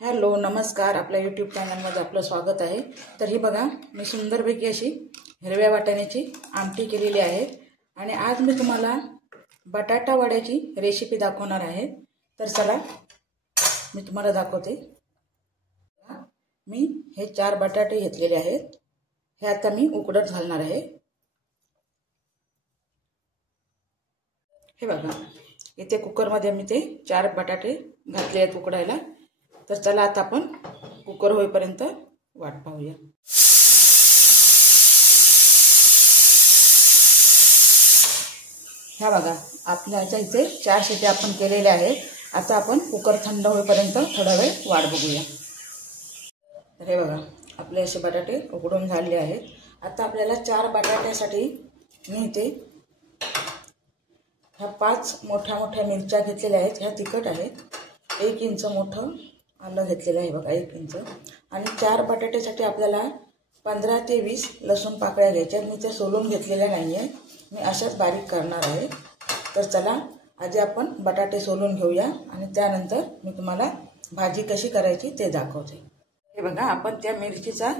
Hello नमस्कार, आपल्या YouTube चॅनलमध्ये आपलं स्वागत आहे। तर ही बघा, मी सुंदरपैकी अशी हिरव्या वाटाण्याची आमटी केलेली आहे आणि आज मी तुम्हाला बटाटा वड्याची रेसिपी दाखवणार आहे। तर चला मी तुम्हाला दाखवते। मी हे 4 बटाटे घेतलेले आहेत, हे आता मी उकडत घालणार आहे। हे बघा, इथे कुकरमध्ये मी ते 4 बटाटे घातले आहेत उकडायला। तर चला आता आपण कुकर होईपर्यंत वाट पाहूया। ह्या बघा, आपल्या इथे 4 शिट्या आपण केलेल्या आहेत। आता आपण कुकर थंड होईपर्यंत थोडा वेळ वाट बघूया। तर हे बघा, आपले असे बटाटे उकडून झाले आहेत। आता आपल्याला 4 बटाट्यासाठी मी इथे ह्या 5 मोठ्या मिरच्या घेतलेल्या आहेत। ह्या तिखट आहेत। 1 इंच मोठं आलं घेतलेलं आहे बघा, 1 इंच। आणि 4 बटाट्यासाठी आपल्याला 15 ते 20 लसूण पाकळ्या घ्यायच्या। मी ते सोलून घेतलेल्या नाहीये, मी अशाच बारीक करणार आहे। तर चला आधी आपण बटाटे सोलून घेऊया आणि त्यानंतर मी तुम्हाला भाजी कशी करायची ते दाखवते। हे बघा, आपण त्या मिरचीचा,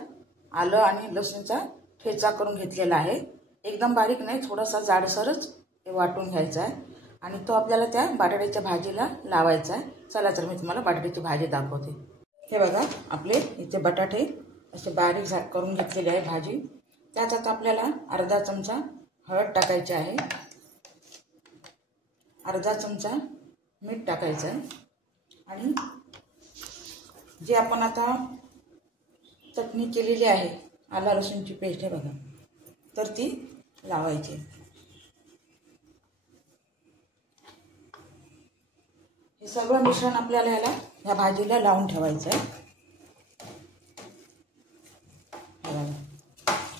आलं आणि लसूणचा ठेचा करून घेतलेला आहे। एकदम बारीक नाही, थोडासा जाडसरच हे वाटून घ्यायचा आहे आणि तो आपल्याला त्या बटाट्याच्या भाजीला लावायचा आहे। चला तर मी तुम्हाला बटाट्याची भाजी दाखवते। हे बघा, आपले इथे बटाटे असे बारीक करून घेतलेले आहे भाजी। त्यात आता आपल्याला अर्धा चमचा हळद टाकायची आहे, अर्धा चमचा मीठ टाकायचं आहे आणि जे आपण आता चटणी केलेली आहे, आला लसूणची पेस्ट आहे बघा, तर ती लावायची। हे सगळं मिश्रण आपल्याला ह्या भाजीला लावून ठेवायचं आहे।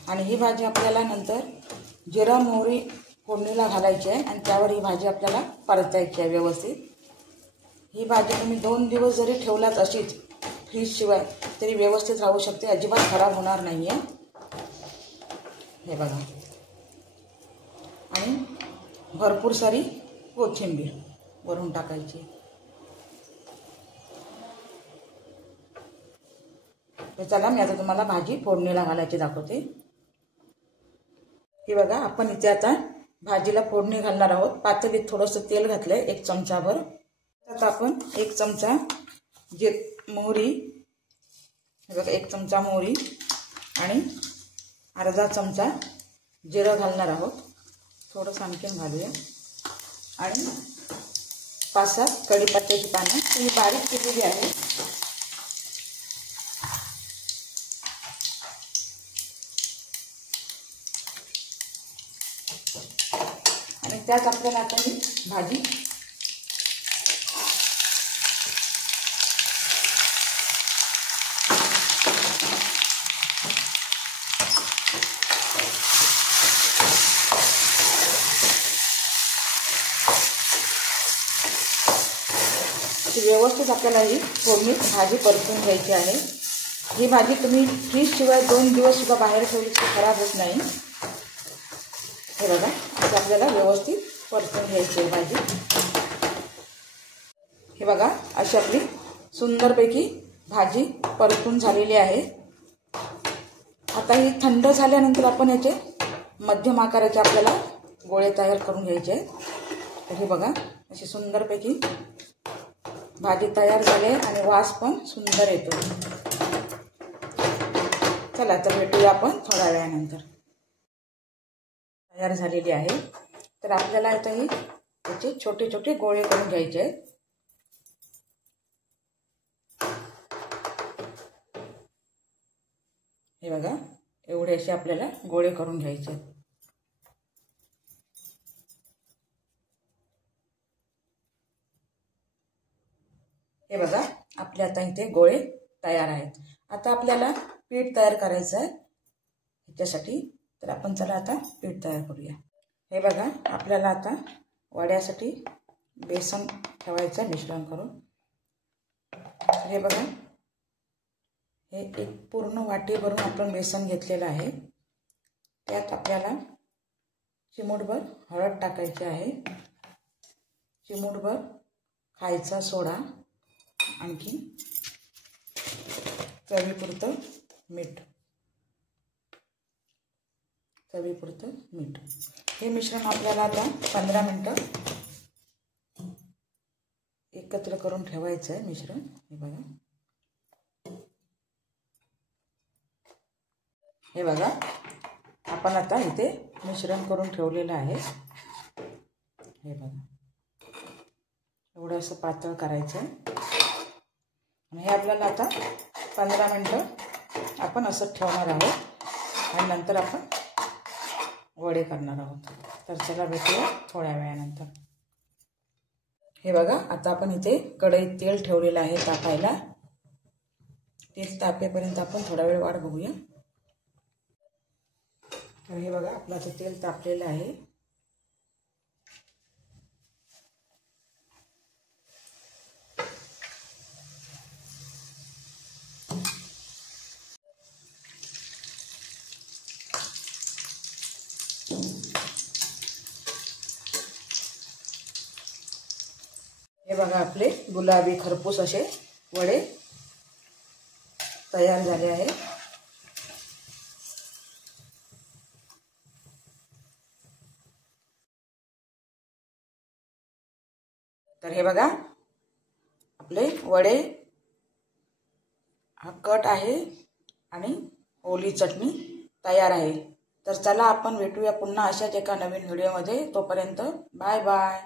आणि ही भाजी आपल्याला नंतर जिरा मोहरी फोडणीला घालायची आहे आणि त्यावर ही भाजी आपल्याला परतायची आहे व्यवस्थित। ही भाजी तुम्ही 2 दिवस जरी ठेवलात अशीच फ्रीज शिवाय तरी व्यवस्थित राहू शकते, अजिबात खराब होणार नाहीये। हे बघा, आणि भरपूर सारी कोथिंबीर वरून टाकायची। तर चला मी आता तुम्हाला भाजी फोडणीला घालायची दाखवते। हे बघा, आपण इथे आता भाजीला फोडणी घालणार आहोत। पातेलीत थोडंसं तेल घातलंय, 1 चमचाभर। आता आपण 1 चमचा मोहरी, हे बघा 1 चमचा मोहरी आणि अर्धा चमचा जिरं घालणार आहोत। थोडंसं आणखीन घालूया आणि 5-7 कढीपत्त्याची पानं तुम्ही बारीक केलेली आहे। आणि त्यात आपल्याला आता ही भाजी व्यवस्थित आपल्याला ही फोडणी भाजी परतून घ्यायची आहे। ही भाजी तुम्ही फ्रीज शिवाय 2 दिवस सुद्धा बाहेर ठेवली तर खराब होत नाही। हे बघा, आता आपल्याला व्यवस्थित परतून घ्यायची आहे भाजी। हे बघा, अशी आपली सुंदरपैकी भाजी परतून झालेली आहे। आता ही थंड झाल्यानंतर आपण याचे मध्यम आकाराचे आपल्याला गोळे तयार करून घ्यायचे आहेत। तर हे बघा, अशी सुंदरपैकी भाजी तयार झाली आणि वास पण सुंदर येतो। चला तर भेटूया आपण थोड्या वेळानंतर। तयार झालेली आहे। तर आपल्याला आता ही याचे छोटे छोटे गोळे करून घ्यायचे आहेत। हे बघा, एवढे असे आपल्याला गोळे करून घ्यायचे आहेत। हे बघा, आपले आता इथे गोळे तयार आहेत। आता आपल्याला पीठ तयार करायचं आहे ह्याच्यासाठी। तर आपण चला आता पीठ तयार करूया। हे बघा, आपल्याला आता वड्यासाठी बेसन ठेवायचं आहे मिश्रण करून। हे बघा, हे 1 पूर्ण वाटी भरून आपण बेसन घेतलेलं आहे। त्यात आपल्याला चिमूटभर हळद टाकायची आहे, चिमूटभर खायचा सोडा, आणखी चवीपुरतं मीठ. चवीपुरतं मीठ. हे मिश्रण आपल्याला आता 15 मिनिटं एकत्र करून ठेवायचं आहे मिश्रण. हे बघा, हे बघा आपण आता इथे मिश्रण करून ठेवलेलं आहे. हे बघा, एवढं असं पातळ करायचं आहे आणि हे आपल्याला आता 15 मिनिटं आपण असं ठेवणार आहोत आणि नंतर आपण वडे करणार आहोत. तर चला भेटूया थोड्या वेळानंतर. हे बघा, आता आपण इथे कढईत तेल ठेवलेलं आहे तापायला. तेल तापेपर्यंत आपण थोडा वेळ वाट बघूया. तर हे बघा, आपलं आता तेल तापलेलं आहे. हे बघा, आपले गुलाबी खरपूस असे वडे तयार झाले आहेत. तर हे बघा, आपले वडे, हा कट आहे आणि ओली चटणी तयार आहे. तर चला आपण भेटूया पुन्हा अशाच एका नवीन व्हिडिओमध्ये. तोपर्यंत बाय बाय.